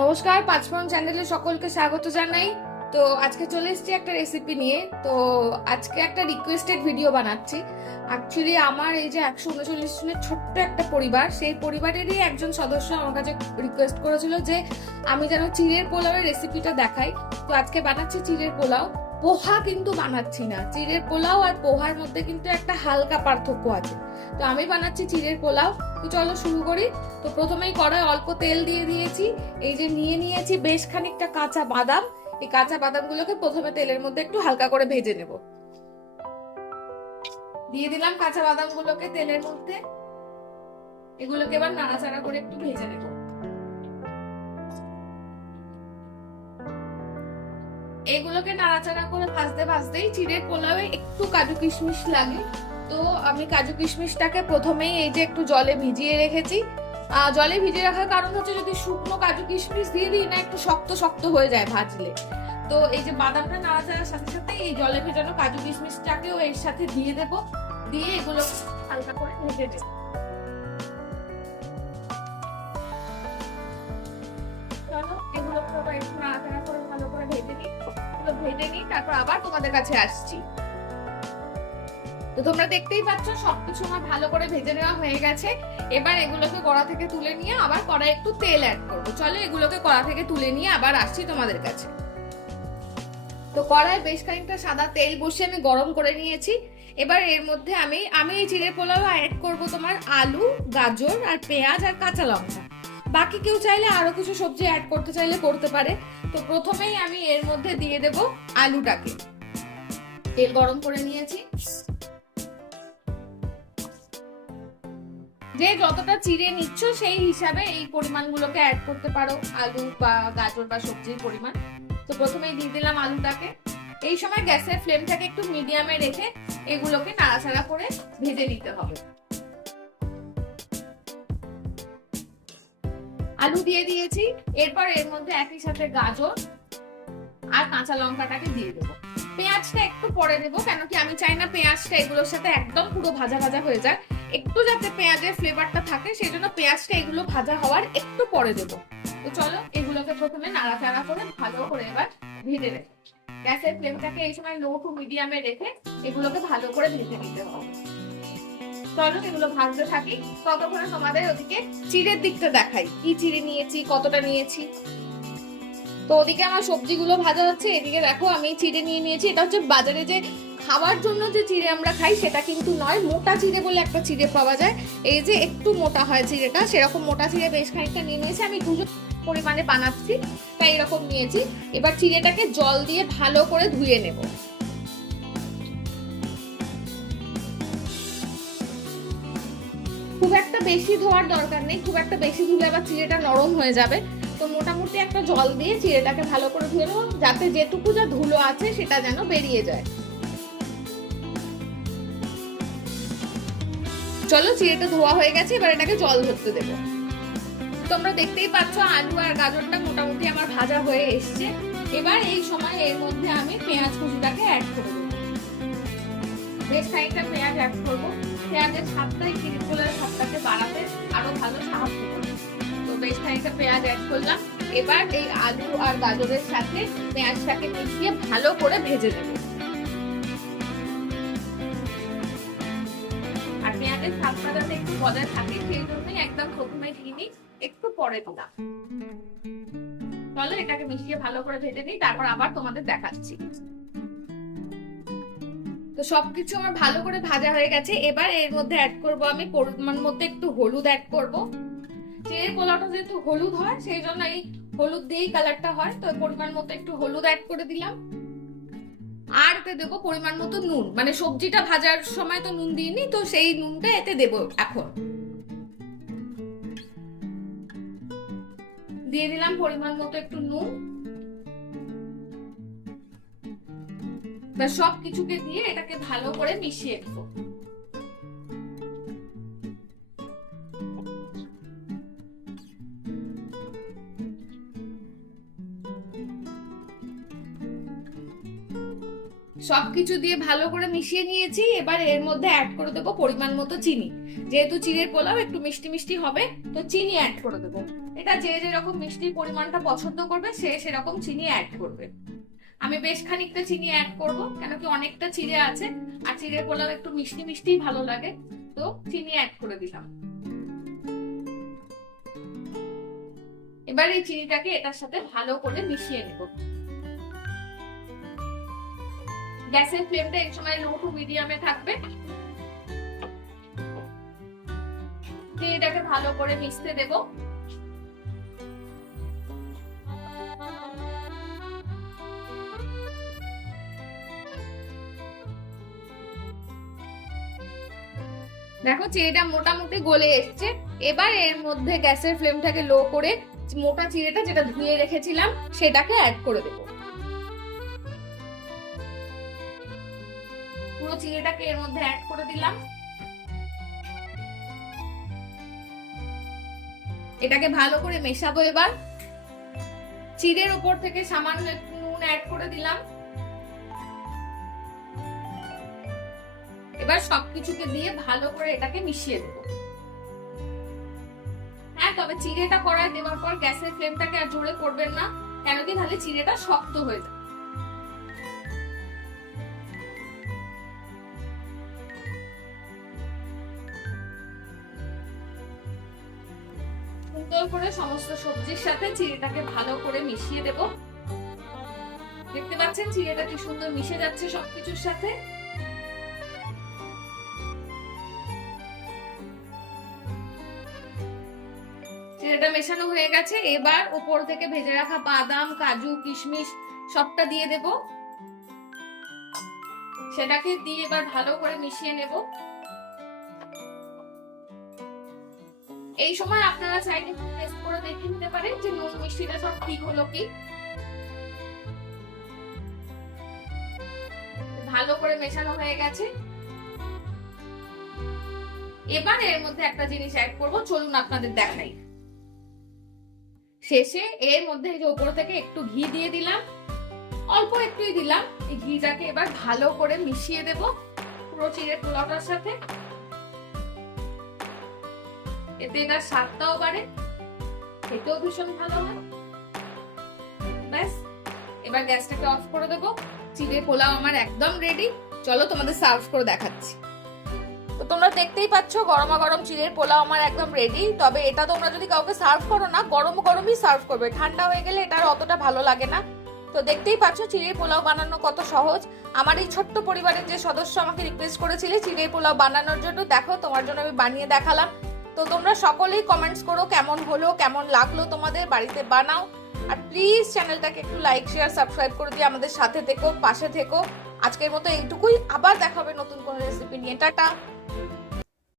নমস্কার পাঁচফোরন চ্যানেলে সকলকে স্বাগত জানাই। তো আজকে চলে এসেছি একটা রেসিপি নিয়ে। তো আজকে একটা রিকোয়েস্টেড ভিডিও বানাচ্ছি। অ্যাকচুয়ালি আমার এই যে একশো উনচল্লিশ জনের ছোট্ট একটা পরিবার, সেই পরিবারেরই একজন সদস্য আমার কাছে রিকোয়েস্ট করেছিল যে আমি যেন চিড়ের পোলাওয়ের রেসিপিটা দেখাই। তো আজকে বানাচ্ছি চিড়ের পোলাও। পোহা কিন্তু বানাচ্ছি না। চিড়ের পোলাও আর পোহার মধ্যে কিন্তু একটা হালকা পার্থক্য আছে। তো আমি বানাচ্ছি চিড়ের পোলাও। তো চলো শুরু করি। তো প্রথমেই কড়াই অল্প তেল দিয়ে দিয়েছি। এই যে নিয়ে নিয়েছি বেশ খানিকটা কাঁচা বাদাম। এই কাঁচা বাদামগুলোকে প্রথমে তেলের মধ্যে একটু হালকা করে ভেজে নেব। দিয়ে দিলাম কাঁচা বাদামগুলোকে তেলের মধ্যে। এগুলোকে এবার নাড়াচাড়া করে একটু ভেজে নেব। এগুলোকে নাড়াচাড়া করে ভাজতে ভাজতেই চিড়ের পোলাওয়ে একটু কাজু কিশমিশ লাগে। তো আমি কাজু কিশমিশটাকে প্রথমেই এই যে একটু জলে ভিজিয়ে রেখেছি। জলে ভিজিয়ে রাখার কারণ হচ্ছে যদি শুকনো কাজু কিশমিশ দিয়ে দিই না, একটু শক্ত শক্ত হয়ে যায় ভাজলে। তো এই যে বাদামটা নাড়াচাড়ার সাথে সাথে এই জলে ভেজানো কাজু কিশমিশটাকেও এর সাথে দিয়ে দেব। দিয়ে এগুলো হালকা করে ভেজে দেব। ভেজে নিই তারপর আবার তোমাদের কাছে আসছি। তো তোমরা দেখতেই পাচ্ছ, সবকিছু আমার ভালো করে ভেজে নেওয়া হয়ে গেছে। এবার এগুলোকে কড়া থেকে তুলে নিয়ে আবার কড়াই একটু তেল অ্যাড করব। চলো এগুলোকে কড়া থেকে তুলে নিয়ে আবার আসছি তোমাদের কাছে। তো কড়াই বেশ খানিকটা সাদা তেল বসিয়ে আমি গরম করে নিয়েছি। এবার এর মধ্যে আমি আমি এই চিড়ে পোলাও অ্যাড করব তোমার আলু, গাজর আর পেঁয়াজ আর কাঁচা লঙ্কা। বাকি কেউ চাইলে আরও কিছু সবজি অ্যাড করতে চাইলে করতে পারে। তো প্রথমেই আমি এর মধ্যে দিয়ে দেব আলুটাকে। তেল গরম করে নিয়েছি। যে যতটা চিড়ে নিচ্ছ, সেই হিসাবে এই পরিমাণগুলোকে অ্যাড করতে পারো, আলু বা গাজর বা সবজির পরিমাণ। তো প্রথমেই দিয়ে দিলাম আলুটাকে। এই সময় গ্যাসের ফ্লেমটাকে একটু মিডিয়ামে রেখে এগুলোকে নাড়াচাড়া করে ভেজে নিতে হবে। আলু দিয়ে দিয়েছি, এরপর এর মধ্যে একই সাথে গাজর আর কাঁচা লঙ্কাটাকে দিয়ে দেবো। পেঁয়াজটা একটু পরে দেবো, কেন কি আমি চাই না পেঁয়াজটা এগুলোর সাথে একদম পুরো ভাজা ভাজা হয়ে যায় একটু যাতে পেঁয়াজের ফ্লেভারটা থাকে সেই জন্য পেঁয়াজটা এগুলো ভাজা হওয়ার একটু পরে দেবো। তো চলো, এগুলোকে প্রথমে নাড়াচাড়া করে ভালো করে এবার ভেজে নেব। গ্যাসের ফ্লেমটাকে এই সময় লো টু মিডিয়ামে রেখে এগুলোকে ভালো করে ভেজে নিতে হবে। চলো এগুলো ভাজতে থাকি। ততক্ষণে তোমাদের ওদিকে চিড়ের দিকটা দেখাই। কি চিড়ে নিয়েছি, কতটা নিয়েছি। তো ওদিকে আমার সবজিগুলো ভাজা হচ্ছে, এদিকে দেখো আমি চিড়ে নিয়ে নিয়েছি। এটা হচ্ছে বাজারে যে খাওয়ার জন্য যে চিড়ে আমরা খাই, সেটা কিন্তু নয়, মোটা চিড়ে বলে একটা চিড়ে পাওয়া যায়। এই যে একটু মোটা হয় চিড়েটা, সেরকম মোটা চিড়ে বেশ খানিকটা নিয়ে নিয়েছি। আমি দুজন পরিমাণে বানাচ্ছি, তাই এরকম নিয়েছি। এবার চিড়েটাকে জল দিয়ে ভালো করে ধুয়ে নেব। বেশি ধোয়ার দরকার নেই, খুব একটা বেশি ধুলে আবার চিড়েটা নরম হয়ে যাবে। তো মোটামুটি একটা জল দিয়ে চিড়েটাকে ভালো করে ধুয়ে নেব, যাতে যেটুকু যা ধুলো আছে সেটা যেন বেরিয়ে যায়। চলো চিড়েটা ধোয়া হয়ে গেছে, এবার এটাকে জল ধরতে দেবো। তোমরা দেখতেই পাচ্ছ আলু আর গাজরটা মোটামুটি আমার ভাজা হয়ে এসছে। এবার এই সময় এর মধ্যে আমি পেঁয়াজ কুচিটাকে অ্যাড করে দেবো। বেশ খানিকটা পেঁয়াজ অ্যাড করব। পেঁয়াজের স্বাদটাকে বাড়াতে আরও ভালো সাহায্য তো বেশ খানিকটা পেঁয়াজ অ্যাড করলাম। এবার এই আলু আর গাজরের সাথে পেঁয়াজটাকে মিশিয়ে ভালো করে ভেজে দেবো আর পেঁয়াজের যাতে একটু থাকে, সেই জন্যই একদম একটু পরে দিলাম। চলো এটাকে মিশিয়ে ভালো করে ভেজে নিই, তারপর আবার তোমাদের দেখাচ্ছি। তো সবকিছু আমার ভালো করে ভাজা হয়ে গেছে। এবার এর মধ্যে অ্যাড করব আমি, পরিমাণ মধ্যে একটু হলুদ অ্যাড করব। চিড়ের পোলাওটা যেহেতু হলুদ হয়, সেই জন্য এই হলুদ দিয়েই কালারটা হয়। তো পরিমাণ মতো একটু হলুদ অ্যাড করে দিলাম। আর এতে দেবো পরিমাণ মতো নুন। মানে সবজিটা ভাজার সময় তো নুন দিইনি, তো সেই নুনটা এতে দেবো এখন। দিয়ে দিলাম পরিমাণ মতো একটু নুন। সব কিছুকে দিয়ে এটাকে ভালো করে মিশিয়ে দেবো সবকিছু দিয়ে ভালো করে মিশিয়ে নিয়েছি, এবার এর মধ্যে অ্যাড করে দেবো পরিমাণ মতো চিনি। যেহেতু চিনির পোলাও একটু মিষ্টি মিষ্টি হবে, তো চিনি অ্যাড করে দেবো। এটা যে যেরকম মিষ্টির পরিমাণটা পছন্দ করবে, সে সেরকম চিনি অ্যাড করবে। আমি বেশ খানিকটা চিনি অ্যাড করব, কেন কি অনেকটা চিড়ে আছে। আর চিড়ে পোলাও একটু মিষ্টি মিষ্টি, ভালো লাগে। তো চিনি অ্যাড করে দিলাম। এবার এই চিনিটাকে এটার সাথে ভালো করে মিশিয়ে নেব। গ্যাসের ফ্লেমটা এই সময় লো টু মিডিয়ামে থাকবে। চিনিটাকে ভালো করে মিশতে দেব। দেখো চিড়েটা মোটামুটি গলে এসছে। এবার এর মধ্যে গ্যাসের ফ্লেমটাকে লো করে মোটা চিড়েটা যেটা ধুয়ে রেখেছিলাম, সেটাকে অ্যাড করে দেব। পুরো চিড়েটাকে এর মধ্যে অ্যাড করে দিলাম। এটাকে ভালো করে মেশাবো এবার। চিড়ের উপর থেকে সামান্য একটু নুন অ্যাড করে দিলাম। এবার সবকিছুকে দিয়ে ভালো করে এটাকে মিশিয়ে দেব। হ্যাঁ তবে চিড়েটা কড়ায় দেওয়ার পর গ্যাসের ফ্লেমটাকে আর জোরে করবেন না, কেন কি তাহলে চিড়েটা শক্ত হয়ে সুন্দর করে সমস্ত সবজির সাথে চিড়েটাকে ভালো করে মিশিয়ে দেব। দেখতে পাচ্ছেন চিড়েটা কি সুন্দর মিশে যাচ্ছে সবকিছুর সাথে। চিড়েটা মেশানো হয়ে গেছে, এবার উপর থেকে ভেজে রাখা বাদাম, কাজু, কিশমিশ, সবটা দিয়ে দেব। সেটাকে দিয়ে এবার ভালো করে মিশিয়ে নেব। এই সময় আপনারা চাইলে টেস্ট করে দেখে নিতে পারেন যে নুন মিষ্টিটা সব ঠিক হলো কি। ভালো করে মেশানো হয়ে গেছে। এবার এর মধ্যে একটা জিনিস অ্যাড করব, চলুন আপনাদের দেখাই। শেষে এর মধ্যে যে উপর থেকে একটু ঘি দিয়ে দিলাম। অল্প একটুই দিলাম। এই ঘিটাকে এবার ভালো করে মিশিয়ে দেব পুরো চিড়ের পোলাওটার সাথে। এতে এটার স্বাদটাও বাড়ে, খেতেও ভীষণ ভালো হয়। ব্যাস, এবার গ্যাসটাকে অফ করে দেবো। চিড়ে পোলাও আমার একদম রেডি চলো তোমাদের সার্ভ করে দেখাচ্ছি। তোমরা দেখতেই পাচ্ছ, গরমা গরম চিড়ের পোলাও আমার একদম রেডি তবে এটা তোমরা যদি কাউকে সার্ভ করো না, গরম গরমই সার্ভ করবে। ঠান্ডা হয়ে গেলে এটা আর অতটা ভালো লাগে না। তো দেখতেই পাচ্ছ, চিড়ের পোলাও বানানো কত সহজ। আমার এই ছোট্ট পরিবারের যে সদস্য আমাকে রিকোয়েস্ট করেছিলে চিড়ের পোলাও বানানোর জন্য, দেখো তোমার জন্য আমি বানিয়ে দেখালাম। তো তোমরা সকলেই কমেন্টস করো, কেমন হলো, কেমন লাগল তোমাদের বাড়িতে বানাও। আর প্লিজ চ্যানেলটাকে একটু লাইক শেয়ার সাবস্ক্রাইব করে দিয়ে আমাদের সাথে থেকো, পাশে থেকো। আজকের মতো এইটুকুই। আবার দেখাবে নতুন কোনো রেসিপি নিয়ে। টাটা।